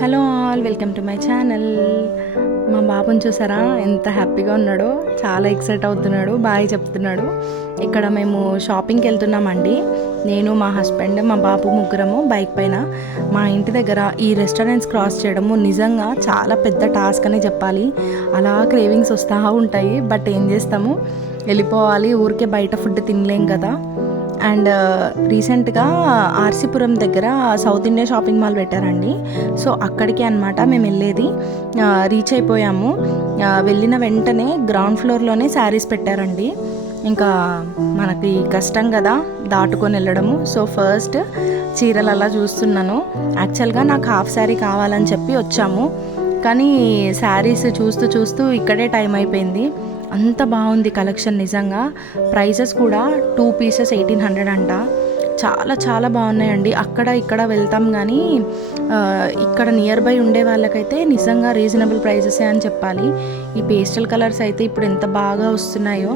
Hello all, welcome to my channel. మా బాబుని చూసారా ఎంత హ్యాపీగా ఉన్నాడో, చాలా ఎక్సైట్ అవుతున్నాడు, బాయ్ చెప్తున్నాడు. ఇక్కడ మేము షాపింగ్కి వెళ్తున్నామండి. నేను, మా హస్బెండ్, మా బాబు ముగ్గురము బైక్ పైన. మా ఇంటి దగ్గర ఈ రెస్టారెంట్స్ క్రాస్ చేయడము నిజంగా చాలా పెద్ద టాస్క్ అని చెప్పాలి. అలా క్రేవింగ్స్ వస్తూ ఉంటాయి, బట్ ఏం చేస్తాము, వెళ్ళిపోవాలి. ఊరికే బయట ఫుడ్ తినలేం కదా. అండ్ రీసెంట్గా ఆర్సీపురం దగ్గర సౌత్ ఇండియా షాపింగ్ మాల్ పెట్టారండి. సో అక్కడికి అనమాట మేము వెళ్ళేది. రీచ్ అయిపోయాము. వెళ్ళిన వెంటనే గ్రౌండ్ ఫ్లోర్లోనే శారీస్ పెట్టారండి. ఇంకా మనకి కష్టం కదా దాటుకొని వెళ్ళడము. సో ఫస్ట్ చీరలు అలా చూస్తున్నాను. యాక్చువల్గా నాకు హాఫ్ శారీ కావాలని చెప్పి వచ్చాము, కానీ శారీస్ చూస్తూ చూస్తూ ఇక్కడే టైం అయిపోయింది. అంత బాగుంది కలెక్షన్ నిజంగా. ప్రైజెస్ కూడా 2 పీసెస్ 1800 అంట. చాలా చాలా బాగున్నాయండి. అక్కడ ఇక్కడ వెళ్తాం కానీ ఇక్కడ నియర్ బై ఉండే వాళ్ళకైతే నిజంగా రీజనబుల్ ప్రైజెసే అని చెప్పాలి. ఈ పేస్టల్ కలర్స్ అయితే ఇప్పుడు ఎంత బాగా వస్తున్నాయో.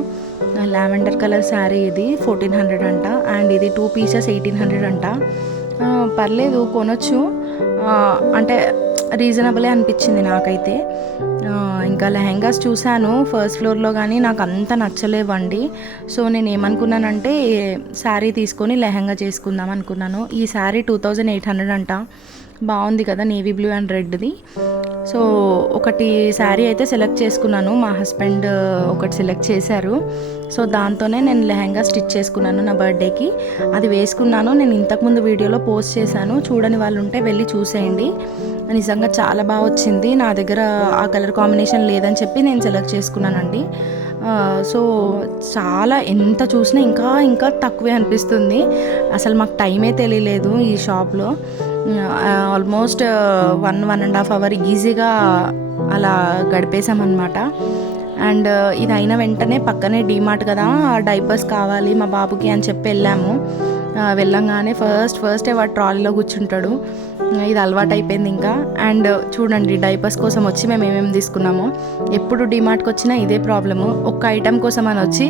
లావెండర్ కలర్ శారీ ఇది 1400 అంట, అండ్ ఇది 2 పీసెస్ 1800 అంట. పర్లేదు, కొనొచ్చు, అంటే రీజనబులే అనిపించింది నాకైతే. ఇంకా లెహెంగాస్ చూశాను ఫస్ట్ ఫ్లోర్లో, కానీ నాకు అంత నచ్చలేవండి. సో నేను ఏమనుకున్నానంటే శారీ తీసుకొని లెహెంగా చేసుకుందాం అనుకున్నాను. ఈ శారీ 2800 అంట. బాగుంది కదా, navy blue and Reddy. So ఒకటి శారీ అయితే సెలెక్ట్ చేసుకున్నాను, మా హస్బెండ్ ఒకటి సెలెక్ట్ చేశారు. సో దాంతోనే నేను లెహెంగా స్టిచ్ చేసుకున్నాను నా బర్త్డేకి. అది వేసుకున్నాను. నేను ఇంతకుముందు వీడియోలో పోస్ట్ చేశాను, చూడని వాళ్ళు ఉంటే వెళ్ళి చూసేయండి. నిజంగా చాలా బాగా వచ్చింది. నా దగ్గర ఆ కలర్ కాంబినేషన్ లేదని చెప్పి నేను సెలెక్ట్ చేసుకున్నానండి. సో చాలా ఎంత చూసినా ఇంకా ఇంకా తక్కువే అనిపిస్తుంది. అసలు మాకు టైమే తెలియలేదు ఈ షాప్లో. ఆల్మోస్ట్ 1.5 అవర్ ఈజీగా అలా గడిపేశామన్నమాట. అండ్ ఇది అయిన వెంటనే పక్కనే డీమార్ట్ కదా, డైపర్స్ కావాలి మా బాబుకి అని చెప్పి వెళ్ళాము. వెళ్ళంగానే ఫస్టే వాడు ట్రాలీలో కూర్చుంటాడు. ఇది అలవాటు అయిపోయింది ఇంకా. అండ్ చూడండి, డైపర్స్ కోసం వచ్చి మేము ఏమేమి తీసుకున్నామో. ఎప్పుడు డీమార్ట్కి వచ్చినా ఇదే ప్రాబ్లము. ఒక్క ఐటెం కోసం అని వచ్చి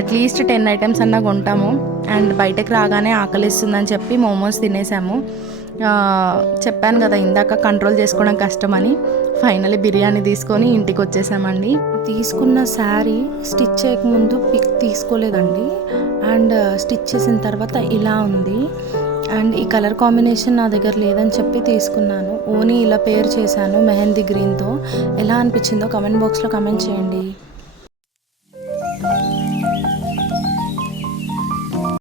అట్లీస్ట్ 10 ఐటమ్స్ అన్నా కొంటాము. అండ్ బయటకు రాగానే ఆకలిస్తుందని చెప్పి మోమోస్ తినేసాము. చెప్పాను కదా ఇందాక, కంట్రోల్ చేసుకోవడం కష్టమని. ఫైనల్లీ బిర్యానీ తీసుకొని ఇంటికి వచ్చేసామండి. తీసుకున్న శారీ స్టిచ్ చేయకముందు పిక్ తీసుకోలేదండి, అండ్ స్టిచ్ చేసిన తర్వాత ఇలా ఉంది. అండ్ ఈ కలర్ కాంబినేషన్ నా దగ్గర లేదని చెప్పి తీసుకున్నాను. ఓనీ ఇలా పేర్ చేశాను మెహందీ గ్రీన్తో. ఎలా అనిపించిందో కమెంట్ బాక్స్లో కమెంట్ చేయండి.